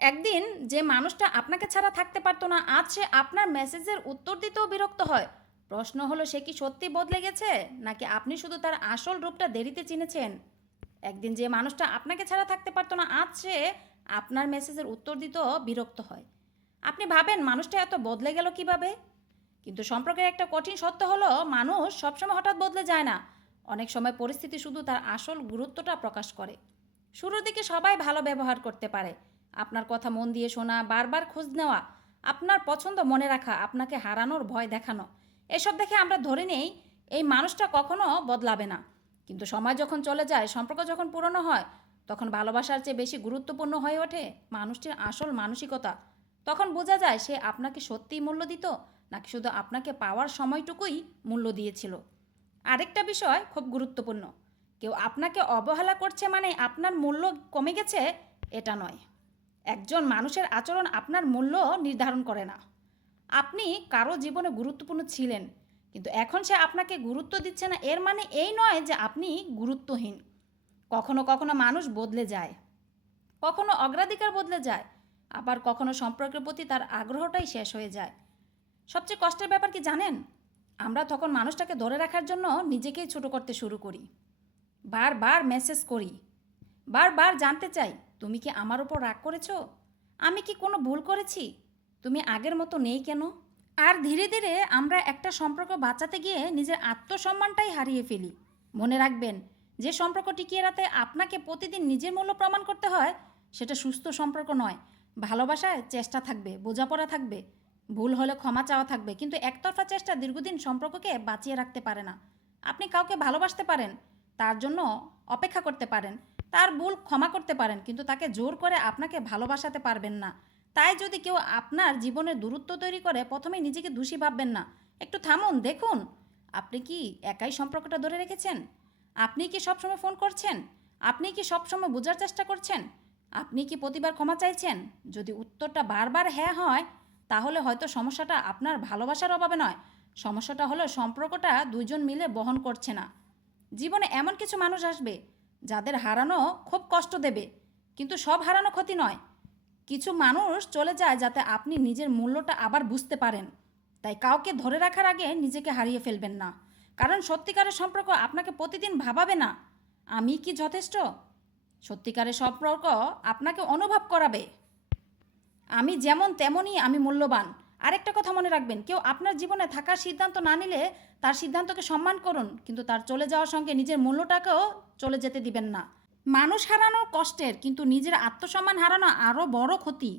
একদিন যে মানুষটা আপনাকে ছাড়া থাকতে পারতো না, আজ সে আপনার মেসেজের উত্তর দিতেও বিরক্ত হয়। প্রশ্ন হলো, সে কি সত্যি বদলে গেছে, নাকি আপনি শুধু তার আসল রূপটা দেরিতে চিনেছেন? একদিন যে মানুষটা আপনাকে ছাড়া থাকতে পারতো না, আজ সে আপনার মেসেজের উত্তর দিতেও বিরক্ত হয়। আপনি ভাবেন মানুষটা এত বদলে গেল কিভাবে? কিন্তু সম্পর্কের একটা কঠিন সত্য হলো, মানুষ সবসময় হঠাৎ বদলে যায় না। অনেক সময় পরিস্থিতি শুধু তার আসল গুরুত্বটা প্রকাশ করে। শুরুর দিকে সবাই ভালো ব্যবহার করতে পারে, আপনার কথা মন দিয়ে শোনা, বারবার খোঁজ নেওয়া, আপনার পছন্দ মনে রাখা, আপনাকে হারানোর ভয় দেখানো, এসব দেখে আমরা ধরে নেই এই মানুষটা কখনো বদলাবে না। কিন্তু সময় যখন চলে যায়, সম্পর্ক যখন পুরনো হয়, তখন ভালোবাসার চেয়ে বেশি গুরুত্বপূর্ণ হয়ে ওঠে মানুষটির আসল মানসিকতা। তখন বোঝা যায় সে আপনাকে সত্যিই মূল্য দিত, নাকি শুধু আপনাকে পাওয়ার সময়টুকুই মূল্য দিয়েছিল। আরেকটা বিষয় খুব গুরুত্বপূর্ণ, কেউ আপনাকে অবহেলা করছে মানে আপনার মূল্য কমে গেছে, এটা নয়। একজন মানুষের আচরণ আপনার মূল্য নির্ধারণ করে না। আপনি কারো জীবনে গুরুত্বপূর্ণ ছিলেন, কিন্তু এখন সে আপনাকে গুরুত্ব দিচ্ছে না, এর মানে এই নয় যে আপনি গুরুত্বহীন। কখনো কখনো মানুষ বদলে যায়, কখনো অগ্রাধিকার বদলে যায়, আবার কখনো সম্পর্কের প্রতি তার আগ্রহটাই শেষ হয়ে যায়। সবচেয়ে কষ্টের ব্যাপার কি জানেন? আমরা তখন মানুষটাকে ধরে রাখার জন্য নিজেকেই ছোট করতে শুরু করি। বারবার মেসেজ করি, বারবার জানতে চাই তুমি কি আমার ওপর রাগ করেছো, আমি কি কোনো ভুল করেছি, তুমি আগের মতো নেই কেন। আর ধীরে ধীরে আমরা একটা সম্পর্ক বাঁচাতে গিয়ে নিজের আত্মসম্মানটাই হারিয়ে ফেলি। মনে রাখবেন, যে সম্পর্ক টিকিয়ে রাখতে আপনাকে প্রতিদিন নিজের মূল্য প্রমাণ করতে হয়, সেটা সুস্থ সম্পর্ক নয়। ভালোবাসায় চেষ্টা থাকবে, বোঝাপড়া থাকবে, ভুল হলে ক্ষমা চাওয়া থাকবে, কিন্তু একতরফা চেষ্টা দীর্ঘদিন সম্পর্ককে বাঁচিয়ে রাখতে পারে না। আপনি কাউকে ভালোবাসতে পারেন, তার জন্য অপেক্ষা করতে পারেন, তার ভুল ক্ষমা করতে পারেন, কিন্তু তাকে জোর করে আপনাকে ভালোবাসাতে পারবেন না। তাই যদি কেউ আপনার জীবনের দূরত্ব তৈরি করে, প্রথমে নিজেকে দোষী ভাববেন না। একটু থামুন, দেখুন আপনি কি একাই সম্পর্কটা ধরে রেখেছেন? আপনি কি সবসময় ফোন করছেন? আপনি কি সবসময় বোঝার চেষ্টা করছেন? আপনি কি প্রতিবার ক্ষমা চাইছেন? যদি উত্তরটা বারবার হ্যাঁ হয়, তাহলে হয়তো সমস্যাটা আপনার ভালোবাসার অভাবে নয়, সমস্যাটা হলো সম্পর্কটা দুইজন মিলে বহন করছে না। জীবনে এমন কিছু মানুষ আসবে যাদের হারানো খুব কষ্ট দেবে, কিন্তু সব হারানো ক্ষতি নয়। কিছু মানুষ চলে যায় যাতে আপনি নিজের মূল্যটা আবার বুঝতে পারেন। তাই কাউকে ধরে রাখার আগে নিজেকে হারিয়ে ফেলবেন না, কারণ সত্যিকারের সম্পর্ক আপনাকে প্রতিদিন ভাবাবে না আমি কি যথেষ্ট। সত্যিকারের সম্পর্ক আপনাকে অনুভব করাবে আমি যেমন তেমনই আমি মূল্যবান। আরেকটা কথা মনে রাখবেন, কেউ আপনার জীবনে থাকার সিদ্ধান্ত না নিলে তার সিদ্ধান্তকে সম্মান করুন, কিন্তু তার চলে যাওয়ার সঙ্গে নিজের মূল্যটাকেও চলে যেতে দিবেন না। মানুষ হারানো কষ্টের, কিন্তু নিজের আত্মসম্মান হারানো আরও বড় ক্ষতি।